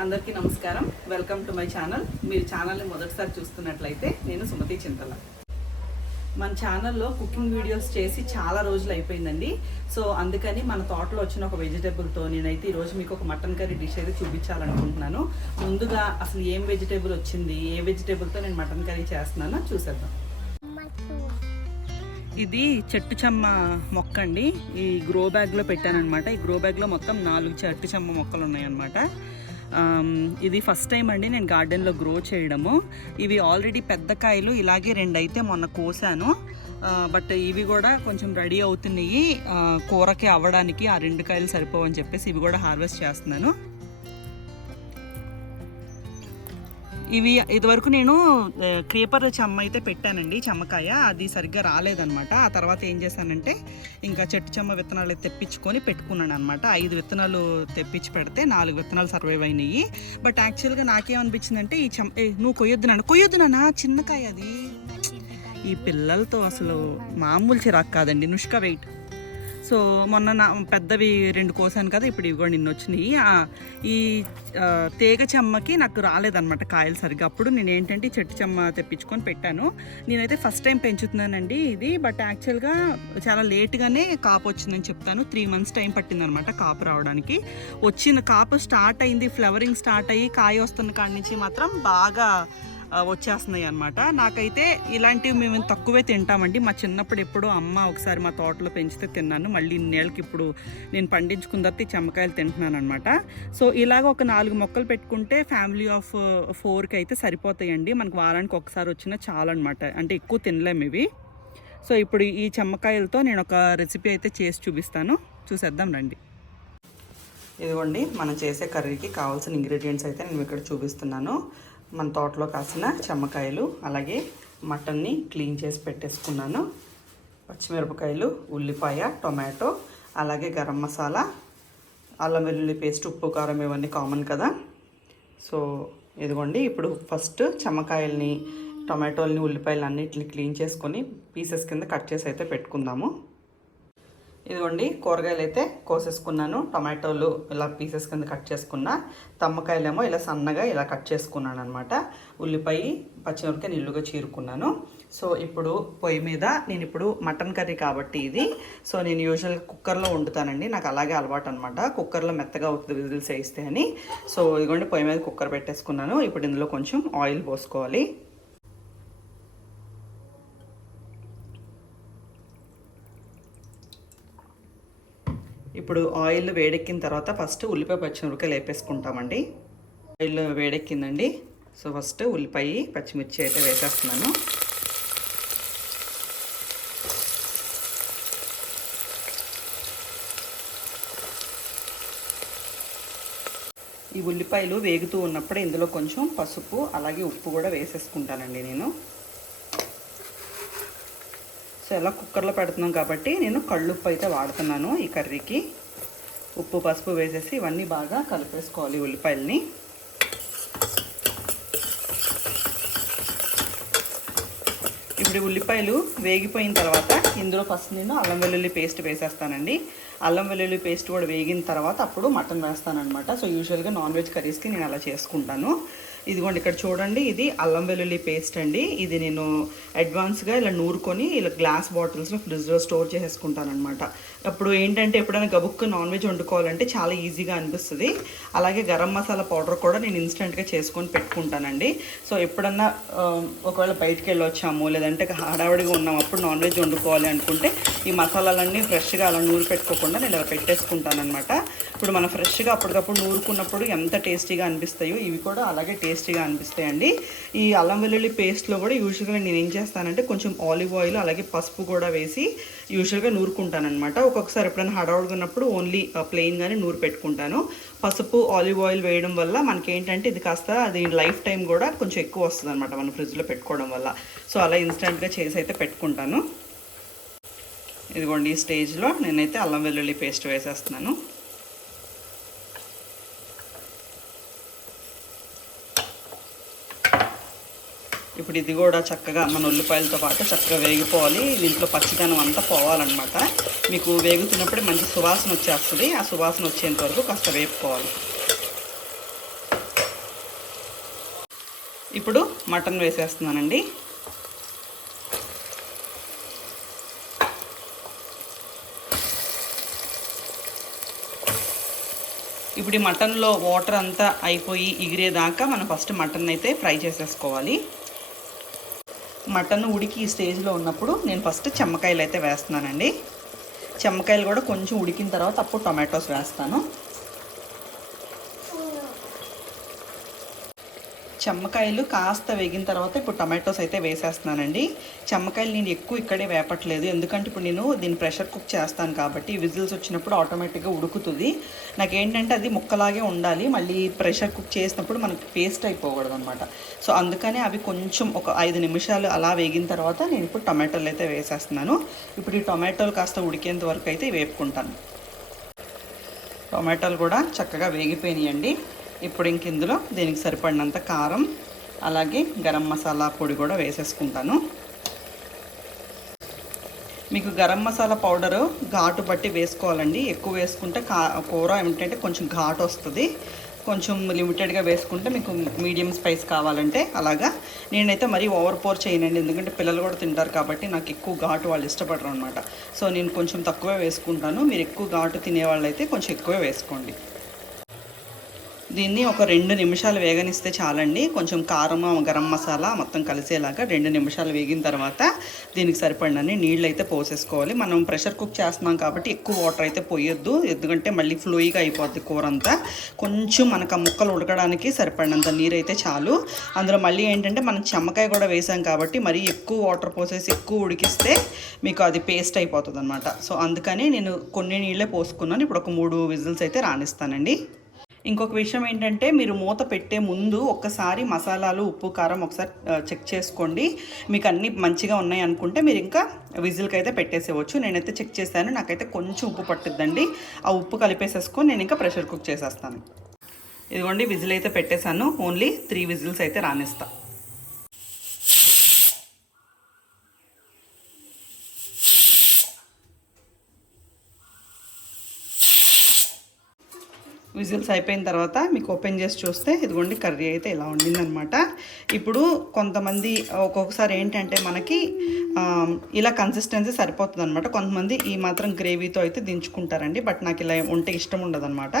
అందరికీ నమస్కారం. Welcome to my channel. మీరు ఛానల్ని మొదటిసారి చూస్తున్నట్లయితే నేను సుమతి చింతల. మన ఛానల్లో కుకింగ్ వీడియోస్ చేసి చాలా రోజులు అయిపోయిందండి. సో అందుకని మన తోటలో వచ్చిన ఒక వెజిటేబుల్తో నేనైతే ఈరోజు మీకు ఒక మటన్ కర్రీ డిష్ అయితే చూపించాలనుకుంటున్నాను. ముందుగా అసలు ఏం వెజిటేబుల్ వచ్చింది, ఏ వెజిటేబుల్తో నేను మటన్ కర్రీ చేస్తున్నానో చూసేద్దాం. ఇది చెట్టు చెమ్మ మొక్క అండి. ఈ గ్రో బ్యాగ్లో పెట్టానమాట. ఈ గ్రో బ్యాగ్లో మొత్తం 4 చెట్టు చెమ్మ మొక్కలు ఉన్నాయన్నమాట. ఇది ఫస్ట్ టైం అండి నేను గార్డెన్లో గ్రో చేయడము. ఇవి ఆల్రెడీ పెద్ద కాయలు, ఇలాగే 2 అయితే మొన్న కోసాను. బట్ ఇవి కూడా కొంచెం రెడీ అవుతున్నాయి కూరకి అవ్వడానికి. ఆ 2 కాయలు సరిపోవని చెప్పేసి ఇవి కూడా హార్వెస్ట్ చేస్తున్నాను. ఇవి ఇదివరకు నేను క్రీపర్ చెమ్మ అయితే పెట్టానండి, చెమ్మకాయ. అది సరిగ్గా రాలేదనమాట. ఆ తర్వాత ఏం చేశానంటే ఇంకా చెట్టు చెమ్మ విత్తనాలు తెప్పించుకొని పెట్టుకున్నాను అనమాట. 5 విత్తనాలు తెప్పించి పెడితే 4 విత్తనాలు సర్వైవ్ అయినాయి. బట్ యాక్చువల్గా నాకేమనిపించిందంటే ఈ నువ్వు కొయ్యొద్దు నాన్న, చిన్నకాయ అది. ఈ పిల్లలతో అసలు మామూలు చిరాకు కాదండి. నుష్క వెయిట్. సో మొన్న పెద్దవి 2 కోసాను కదా, ఇప్పుడు ఇవి కూడా నిన్న వచ్చినాయి. ఈ తీగ చెమ్మకి నాకు రాలేదన్నమాట కాయలు సరిగ్గా. అప్పుడు నేను ఏంటంటే చెట్టు చెమ్మ తెప్పించుకొని పెట్టాను. నేనైతే ఫస్ట్ టైం పెంచుతున్నానండి ఇది. బట్ యాక్చువల్గా చాలా లేట్గానే కాపు వచ్చిందని చెప్తాను. 3 months టైం పట్టిందనమాట కాపు రావడానికి. వచ్చిన కాపు స్టార్ట్ అయింది, ఫ్లవరింగ్ స్టార్ట్ అయ్యి కాయ వస్తున్న కాడి నుంచి మాత్రం బాగా వచ్చేస్తున్నాయి అనమాట. నాకైతే ఇలాంటివి మేము తక్కువే తింటామండి. మా చిన్నప్పుడు ఎప్పుడో అమ్మ ఒకసారి మా తోటలో పెంచితే తిన్నాను. మళ్ళీ ఇన్నేళ్ళకి ఇప్పుడు నేను పండించుకున్న తర్వాత ఈ చెమ్మకాయలు తింటున్నాను అనమాట. సో ఇలాగ ఒక 4 మొక్కలు పెట్టుకుంటే ఫ్యామిలీ ఆఫ్ 4కి అయితే సరిపోతాయండి. మనకు వారానికి ఒకసారి వచ్చినా చాలన్నమాట. అంటే ఎక్కువ తినలేము ఇవి. సో ఇప్పుడు ఈ చెమ్మకాయలతో నేను ఒక రెసిపీ అయితే చేసి చూపిస్తాను. చూసేద్దాం రండి. ఇదిగోండి మనం చేసే కర్రీకి కావాల్సిన ఇంగ్రీడియంట్స్ అయితే నేను ఇక్కడ చూపిస్తున్నాను. మన తోటలో కాసిన చెమ్మకాయలు, అలాగే మటన్ని క్లీన్ చేసి పెట్టేసుకున్నాను, పచ్చిమిరపకాయలు, ఉల్లిపాయ, టొమాటో, అలాగే గరం మసాలా, అల్లం వెల్లుల్లి పేస్ట్, ఉప్పు కారం ఇవన్నీ కామన్ కదా. సో ఇదిగోండి ఇప్పుడు ఫస్ట్ చెమ్మకాయల్ని, టొమాటోల్ని, ఉల్లిపాయలు అన్నిటిని క్లీన్ చేసుకొని పీసెస్ కింద కట్ చేసి అయితే పెట్టుకుందాము. ఇదిగోండి కూరగాయలు అయితే కోసేసుకున్నాను. టొమాటోలు ఇలా పీసెస్ కింద కట్ చేసుకున్నా, తమ్మకాయలేమో ఇలా సన్నగా ఇలా కట్ చేసుకున్నాను అనమాట. ఉల్లిపాయ, పచ్చిమిరపకాయ నిల్లుగా చీరుకున్నాను. సో ఇప్పుడు పొయ్యి మీద నేను ఇప్పుడు మటన్ కర్రీ కాబట్టి ఇది. సో నేను యూజువల్గా కుక్కర్లో వండుతానండి, నాకు అలాగే అలవాటు అనమాట. కుక్కర్లో మెత్తగా అవుతుంది విజిల్స్ వేస్తే అని. సో ఇదిగోండి పొయ్యి మీద కుక్కర్ పెట్టేసుకున్నాను. ఇప్పుడు ఇందులో కొంచెం ఆయిల్ పోసుకోవాలి. ఇప్పుడు ఆయిల్ వేడెక్కిన తర్వాత ఫస్ట్ ఉల్లిపాయ, పచ్చిమిరపకాయలు వేపేసుకుంటామండి. ఆయిల్ వేడెక్కిందండి. సో ఫస్ట్ ఉల్లిపాయ, పచ్చిమిర్చి అయితే వేసేస్తున్నాను. ఈ ఉల్లిపాయలు వేగుతూ ఉన్నప్పుడు ఇందులో కొంచెం పసుపు, అలాగే ఉప్పు కూడా వేసేసుకుంటానండి నేను. సో ఎలా కుక్కర్లో పెడుతున్నాం కాబట్టి నేను కళ్ళుప్పు అయితే వాడుతున్నాను ఈ కర్రీకి. ఉప్పు, పసుపు వేసేసి ఇవన్నీ బాగా కలిపేసుకోవాలి ఉల్లిపాయలని. ఇప్పుడు ఉల్లిపాయలు వేగిపోయిన తర్వాత ఇందులో ఫస్ట్ నేను అల్లం వెల్లుల్లి పేస్ట్ వేసేస్తానండి. అల్లం వెల్లుల్లి పేస్ట్ కూడా వేగిన తర్వాత అప్పుడు మటన్ వేస్తానమాట. సో యూజువల్గా నాన్ వెజ్ కర్రీస్కి నేను అలా చేసుకుంటాను. ఇదిగోండి ఇక్కడ చూడండి, ఇది అల్లం వెల్లుల్లి పేస్ట్ అండి. ఇది నేను అడ్వాన్స్గా ఇలా నూరుకొని ఇలా గ్లాస్ బాటిల్స్లో ఫ్రిడ్జ్లో స్టోర్ చేసేసుకుంటానమాట. అప్పుడు ఏంటంటే ఎప్పుడైనా గబుక్కు నాన్ వెజ్ వండుకోవాలంటే చాలా ఈజీగా అనిపిస్తుంది. అలాగే గరం మసాలా పౌడర్ కూడా నేను ఇన్స్టెంట్గా చేసుకొని పెట్టుకుంటానండి. సో ఎప్పుడన్నా ఒకవేళ బయటికి వెళ్ళొచ్చాము, లేదంటే హడావిడిగా ఉన్నాము, అప్పుడు నాన్ వెజ్ వండుకోవాలి అనుకుంటే ఈ మసాలాలన్నీ ఫ్రెష్గా అలా నూరు పెట్టుకోకుండా నేను ఇలా పెట్టేసుకుంటానమాట. ఇప్పుడు మనం ఫ్రెష్గా అప్పటికప్పుడు నూరుకున్నప్పుడు ఎంత టేస్టీగా అనిపిస్తాయో ఇవి కూడా అలాగే టేస్టీగా అనిపిస్తాయండి. ఈ అల్లం వెల్లుల్లి పేస్ట్లో కూడా యూజువల్గా నేను ఏం చేస్తానంటే కొంచెం ఆలివ్ ఆయిల్, అలాగే పసుపు కూడా వేసి యూజువల్గా నూరుకుంటానమాట. ఒక్కొక్కసారి ఎప్పుడైనా హడావుడిగా ఉన్నప్పుడు ఓన్లీ ప్లెయిన్గానే నూరు పెట్టుకుంటాను. పసుపు, ఆలివ్ ఆయిల్ వేయడం వల్ల మనకేంటంటే ఇది కాస్త అది లైఫ్ టైం కూడా కొంచెం ఎక్కువ వస్తుంది అనమాట మనం ఫ్రిడ్జ్లో పెట్టుకోవడం వల్ల. సో అలా ఇన్స్టెంట్గా చేసి అయితే పెట్టుకుంటాను. ఇదిగోండి ఈ స్టేజ్లో నేనైతే అల్లం వెల్లుల్లి పేస్ట్ వేసేస్తున్నాను. ఇప్పుడు ఇది కూడా చక్కగా మన ఉల్లిపాయలతో పాటు చక్కగా వేగిపోవాలి. దీంట్లో పచ్చిదనం అంతా పోవాలన్నమాట. మీకు వేగుతున్నప్పుడే మంచి సువాసన వచ్చేస్తుంది. ఆ సువాసన వచ్చేంత వరకు కాస్త వేపుకోవాలి. ఇప్పుడు మటన్ వేసేస్తున్నానండి. ఇప్పుడు ఈ మటన్లో వాటర్ అంతా అయిపోయి ఎగిరేదాకా మనం ఫస్ట్ మటన్ అయితే ఫ్రై చేసేసుకోవాలి. మటన్ ఉడికి ఈ స్టేజ్లో ఉన్నప్పుడు నేను ఫస్ట్ చెమ్మకాయలు అయితే వేస్తున్నానండి. చెమ్మకాయలు కూడా కొంచెం ఉడికిన తర్వాత అప్పుడు టొమాటోస్ వేస్తాను. చెమ్మకాయలు కాస్త వేగిన తర్వాత ఇప్పుడు టమాటోస్ అయితే వేసేస్తున్నానండి. చెమ్మకాయలు నేను ఎక్కువ ఇక్కడే వేపట్లేదు, ఎందుకంటే ఇప్పుడు నేను దీన్ని ప్రెషర్ కుక్ చేస్తాను కాబట్టి విజిల్స్ వచ్చినప్పుడు ఆటోమేటిక్గా ఉడుకుతుంది. నాకేంటంటే అది ముక్కలాగే ఉండాలి, మళ్ళీ ప్రెషర్ కుక్ చేసినప్పుడు మనకి పేస్ట్ అయిపోకూడదు అనమాట. సో అందుకని అవి కొంచెం ఒక 5 నిమిషాలు అలా వేగిన తర్వాత నేను ఇప్పుడు టమాటోలు అయితే వేసేస్తున్నాను. ఇప్పుడు ఈ టమాటోలు కాస్త ఉడికేంత వరకు అయితే వేపుకుంటాను. టమాటాలు కూడా చక్కగా వేగిపోయినాయండి. ఇప్పుడు ఇంక ఇందులో దీనికి సరిపడినంత కారం అలాగే గరం మసాలా పొడి కూడా వేసేసుకుంటాను. మీకు గరం మసాలా పౌడరు ఘాటు బట్టి వేసుకోవాలండి. ఎక్కువ వేసుకుంటే కూర ఏమిటంటే కొంచెం ఘాటు వస్తుంది, కొంచెం లిమిటెడ్గా వేసుకుంటే మీకు మీడియం స్పైస్ కావాలంటే అలాగా. నేనైతే మరీ ఓవర్ పోర్ చేయనండి, ఎందుకంటే పిల్లలు కూడా తింటారు కాబట్టి నాకు ఎక్కువ ఘాటు వాళ్ళు ఇష్టపడరు అనమాట. సో నేను కొంచెం తక్కువే వేసుకుంటాను. మీరు ఎక్కువ ఘాటు తినేవాళ్ళు అయితే కొంచెం ఎక్కువే వేసుకోండి. దీన్ని ఒక 2 నిమిషాలు వేగనిస్తే చాలండి. కొంచెం కారం గరం మసాలా మొత్తం కలిసేలాగా 2 నిమిషాలు వేగిన తర్వాత దీనికి సరిపడినన్ని నీళ్ళు అయితే పోసేసుకోవాలి. మనం ప్రెషర్ కుక్ చేస్తున్నాం కాబట్టి ఎక్కువ వాటర్ అయితే పోయొద్దు, ఎందుకంటే మళ్ళీ ఫ్లూయిగా అయిపోద్ది కూర అంతా. కొంచెం మనకు ఆ ముక్కలు ఉడకడానికి సరిపడినంత నీరు అయితే చాలు. అందులో మళ్ళీ ఏంటంటే మనం చెమ్మకాయ కూడా వేసాం కాబట్టి మరీ ఎక్కువ వాటర్ పోసేసి ఎక్కువ ఉడికిస్తే మీకు అది పేస్ట్ అయిపోతుంది అనమాట. సో అందుకని నేను కొన్ని నీళ్ళే పోసుకున్నాను. ఇప్పుడు ఒక 3 విజిల్స్ అయితే రానిస్తానండి. ఇంకొక విషయం ఏంటంటే మీరు మూత పెట్టే ముందు ఒక్కసారి మసాలాలు ఉప్పు కారం ఒకసారి చెక్ చేసుకోండి. మీకు అన్నీ మంచిగా ఉన్నాయి అనుకుంటే మీరు ఇంకా విజిల్కి అయితే పెట్టేసేవచ్చు. నేనైతే చెక్ చేశాను, నాకైతే కొంచెం ఉప్పు పట్టుద్దండి. ఆ ఉప్పు కలిపేసేసుకొని నేను ఇంకా ప్రెషర్ కుక్ చేసేస్తాను. ఇదిగోండి విజిల్ అయితే పెట్టేశాను. ఓన్లీ 3 విజిల్స్ అయితే రానిస్తాను. విజిల్స్ అయిపోయిన తర్వాత మీకు ఓపెన్ చేసి చూస్తే ఇదిగోండి కర్రీ అయితే ఇలా ఉండిందనమాట. ఇప్పుడు కొంతమంది ఒక్కొక్కసారి ఏంటంటే మనకి ఇలా కన్సిస్టెన్సీ సరిపోతుంది అనమాట. కొంతమంది ఈ మాత్రం గ్రేవీతో అయితే దించుకుంటారండి, బట్ నాకు ఇలా ఉంటే ఇష్టం ఉండదు అనమాట.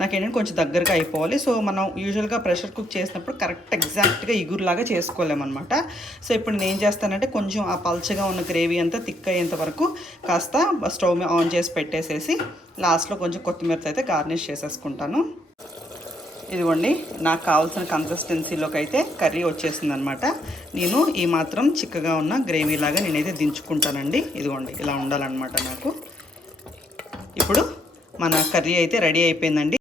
నాకేంటంటే కొంచెం దగ్గరగా అయిపోవాలి. సో మనం యూజువల్గా ప్రెషర్ కుక్ చేసినప్పుడు కరెక్ట్ ఎగ్జాక్ట్గా ఇగురులాగా చేసుకోలేమన్నమాట. సో ఇప్పుడు నేను ఏం చేస్తానంటే కొంచెం ఆ పల్చగా ఉన్న గ్రేవీ అంతా థిక్ అయ్యేంత వరకు కాస్త స్టవ్ ఆన్ చేసి పెట్టేసేసి లాస్ట్లో కొంచెం కొత్తిమీరతో అయితే గార్నిష్ చేసేసుకుంటాను. ఇదిగోండి నాకు కావాల్సిన కన్సిస్టెన్సీలోకి అయితే కర్రీ వచ్చేసింది అనమాట. నేను ఈ మాత్రం చిక్కగా ఉన్న గ్రేవీ లాగా నేనైతే దించుకుంటానండి. ఇదిగోండి ఇలా ఉండాలన్నమాట నాకు. ఇప్పుడు మన కర్రీ అయితే రెడీ అయిపోయిందండి.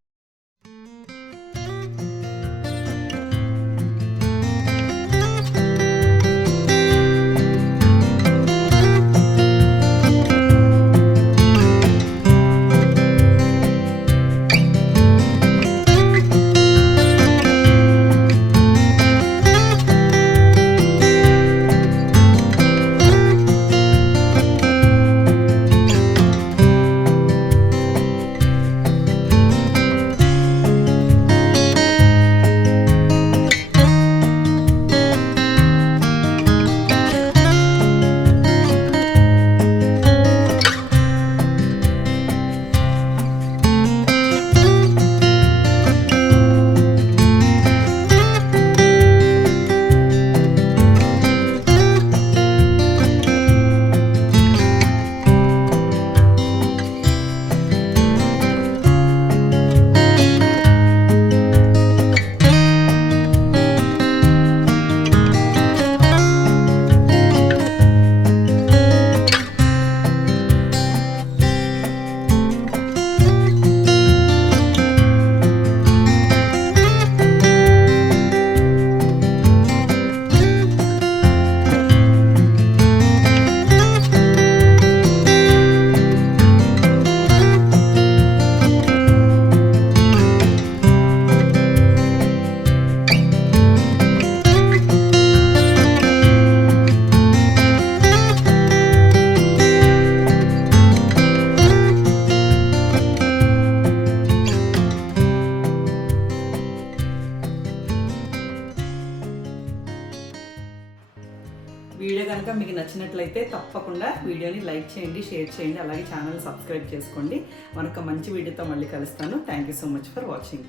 వీడియో కనుక మీకు నచ్చినట్లయితే తప్పకుండా వీడియోని లైక్ చేయండి, షేర్ చేయండి, అలాగే ఛానల్ సబ్స్క్రైబ్ చేసుకోండి. మరొక మంచి వీడియోతో మళ్ళీ కలుస్తాను. Thank you so much for watching.